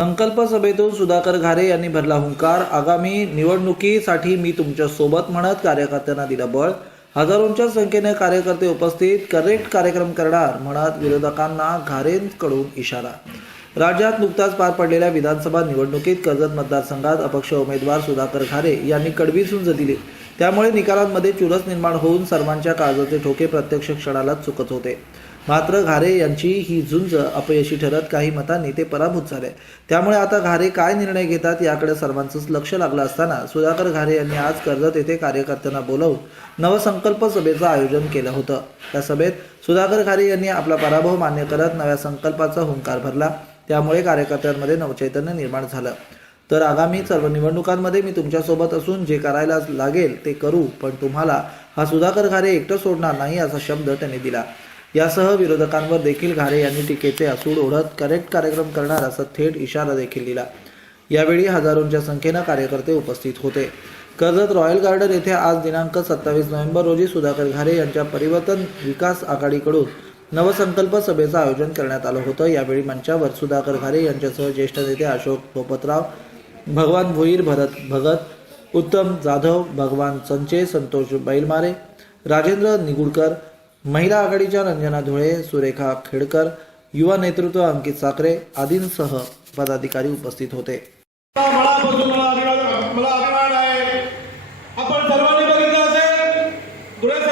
संकल्प सभेतून सुधाकर घारे यांनी भरला हुंकार. आगामी निवडणुकीसाठी मी तुमच्यासोबत म्हणत कार्यकर्त्यांना दिलं बळ. हजारोंच्या संख्येने कार्यकर्ते उपस्थित. करेक्ट कार्यक्रम करणार म्हणत विरोधकांना घारेंकडून इशारा. राज्यात नुकताच पार पडलेल्या विधानसभा निवडणुकीत कर्जत मतदारसंघात अपक्ष उमेदवार सुधाकर घारे यांनी कडवी झुंज दिली. त्यामुळे निकालांमध्ये चुरस निर्माण होऊन सर्वांच्या काळजाचे ठोके प्रत्यक्ष क्षणालाच चुकत होते. मात्र घारे यांची ही झुंज अपयशी ठरत काही मतांनी ते पराभूत झाले. त्यामुळे आता घारे काय निर्णय घेतात याकडे सर्वांचंच लक्ष लागलं असताना सुधाकर घारे यांनी आज कर्जत येथे कार्यकर्त्यांना बोलवून नवसंकल्प सभेचं आयोजन केलं होतं. त्या सभेत सुधाकर घारे यांनी आपला पराभव मान्य करत नव्या संकल्पाचा हुंकार भरला. त्यामुळे कार्यकर्त्यांमध्ये नवचैतन्य निर्माण झालं. तर आगामी सर्व निवडणुकांमध्ये मी तुमच्यासोबत असून जे करायला लागेल ते करू पण तुम्हाला हा सुधाकर घारे एकटं सोडणार नाही असा शब्द त्यांनी दिला. यासह विरोधकांवर देखील घारे यांनी टीकेचे असूड ओढत करेक्ट कार्यक्रम करणार असा थेट इशारा देखील दिला. यावेळी हजारोंच्या संख्येनं कार्यकर्ते उपस्थित होते. कर्जत रॉयल गार्डन येथे आज दिनांक सत्तावीस नोव्हेंबर रोजी सुधाकर घारे यांच्या परिवर्तन विकास आघाडीकडून नवसंकल्प सभेचं आयोजन करण्यात आलं होतं. यावेळी मंचावर सुधाकर घारे यांच्यासह ज्येष्ठ नेते अशोक पोपतराव भगवान भोईर भरत भगत उत्तम जाधव भगवान संचे संतोष बैलमारे राजेंद्र निगुडकर महिला आघाडीच्या रंजना धुळे सुरेखा खेडकर युवा नेतृत्व अंकित साखरे आदींसह पदाधिकारी उपस्थित होते. मला आहे. आपण सर्वांनी बघितलं असेल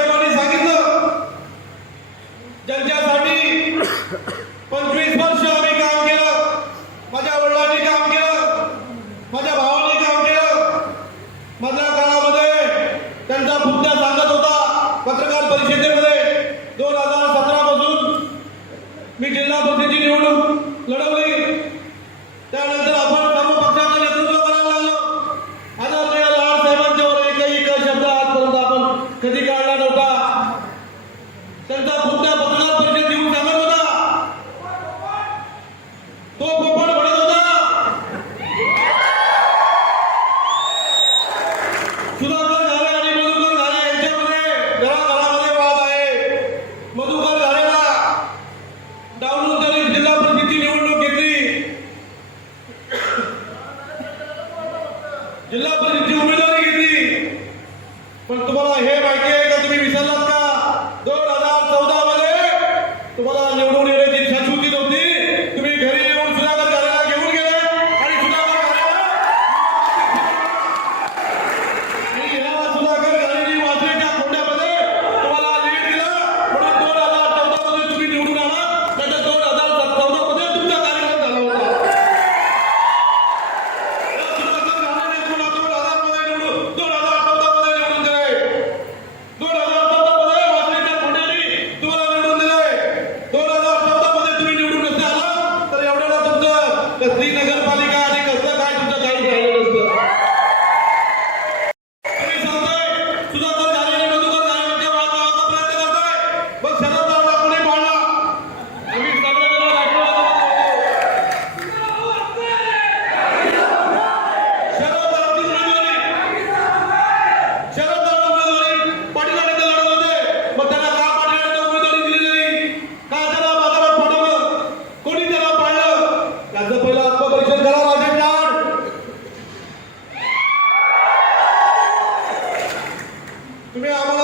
তুমি আমার